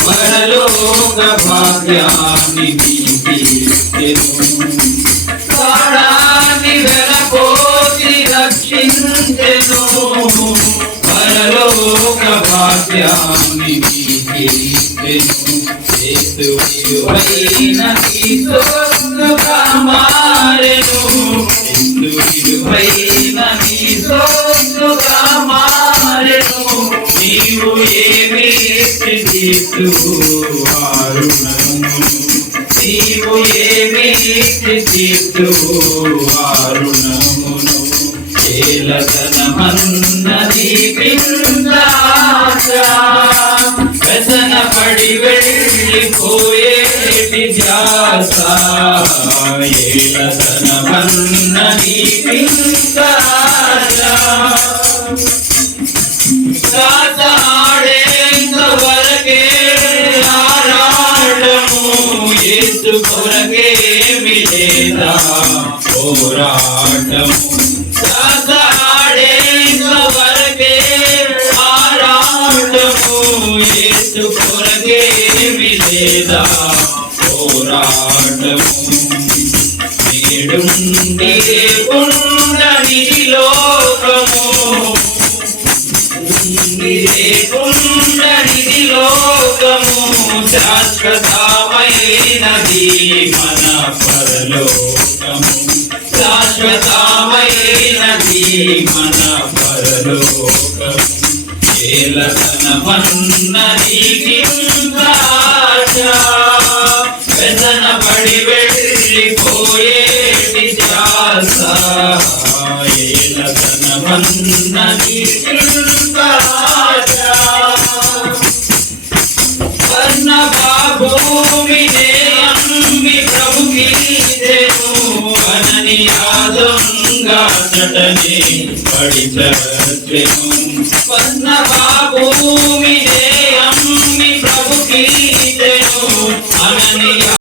పరలోక భాగ్యాన్ని ప్రాణాన్ని వెలపోసి రక్షించెను పరలోక భాగ్యాన్ని విలువైన సొత్తుగా మారెను విలువైన సొత్తుగా మారెను నీవు ఏమి నీవు ఏమి అరుణమును చేలతనమన్నది వ్యసన పడి వెళ్ళిపోయేటి ధ్యాస ఏలతనమన్నది వరకే ఆరాటము యేసు కొరకే మిలేదా పోరాటము వరకే ఆరాటము యేసు కొరకే మిలేదా పోరాటము నేడుండి ఉండని లోకము ఉండని లోకము శాశ్వతమైనది మన పరలోకము శాశ్వతమైనది మన పరలోకము చేలతనమన్నది వ్యసన పడి వెళ్ళిపోయేటి ధ్యాస ఏలతనమన్నది భూమినే అమ్మి ప్రభుకీదెను అనని ఆదంగా చటనే పడి చచ్చెను భూమినే అమ్మి ప్రభుకీదెను అనని